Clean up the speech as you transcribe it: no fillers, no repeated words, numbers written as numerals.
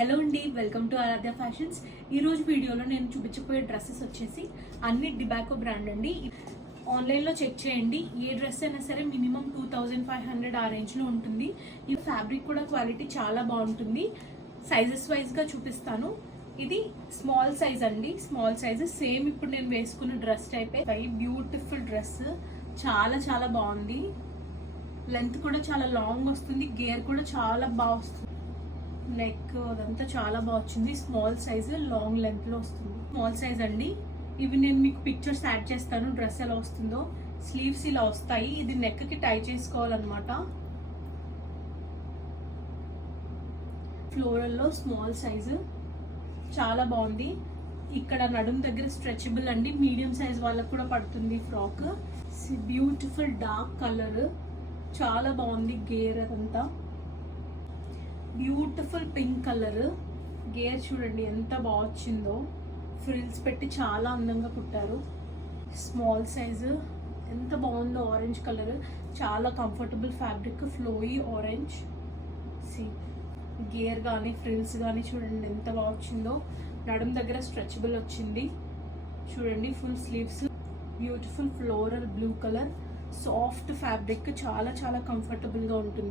Hello అండి, welcome to Aaradhya fashions. ఈరోజు వీడియోలో నేను చూపించబోయే డ్రెస్సెస్ వచ్చేసి అన్ని డిబాకో బ్రాండ్ అండి. ఆన్లైన్లో చెక్ చేయండి, ఏ డ్రెస్ అయినా సరే మినిమం 2500 ఆ రేంజ్లో ఉంటుంది. ఈ ఫ్యాబ్రిక్ కూడా క్వాలిటీ చాలా బాగుంటుంది. సైజెస్ వైజ్గా చూపిస్తాను. ఇది స్మాల్ సైజ్ అండి, స్మాల్ సైజ్ సేమ్ ఇప్పుడు నేను వేసుకున్న డ్రెస్ టైపే. బ్యూటిఫుల్ డ్రెస్, చాలా చాలా బాగుంది. లెంత్ కూడా చాలా లాంగ్ వస్తుంది, గేర్ కూడా చాలా బాగా వస్తుంది. నెక్ అదంతా చాలా బాగా వచ్చింది. స్మాల్ సైజ్ లాంగ్ లెంత్ లో వస్తుంది. స్మాల్ సైజ్ అండి. ఇవి నేను మీకు పిక్చర్స్ యాడ్ చేస్తాను, డ్రెస్ ఎలా వస్తుందో. స్లీవ్స్ ఇలా వస్తాయి. ఇది నెక్ కి టై చేసుకోవాలన్నమాట. ఫ్లోరల్ లో స్మాల్ సైజ్ చాలా బాగుంది. ఇక్కడ నడుం దగ్గర స్ట్రెచబుల్ అండి, మీడియం సైజ్ వాళ్ళకు కూడా పడుతుంది ఫ్రాక్. బ్యూటిఫుల్ డార్క్ కలర్, చాలా బాగుంది. గేర్ అదంతా బ్యూటిఫుల్ పింక్ కలర్. గేర్ చూడండి ఎంత బాగా వచ్చిందో, ఫ్రిల్స్ పెట్టి చాలా అందంగా కుట్టారు. స్మాల్ సైజు ఎంత బాగుందో. ఆరెంజ్ కలర్, చాలా comfortable fabric, flowy orange. Gear కానీ ఫ్రిల్స్ కానీ చూడండి ఎంత బాగా వచ్చిందో. నడుం దగ్గర స్ట్రెచబుల్ వచ్చింది చూడండి. Full sleeves, beautiful floral blue colour, soft fabric, చాలా చాలా కంఫర్టబుల్గా ఉంటుంది.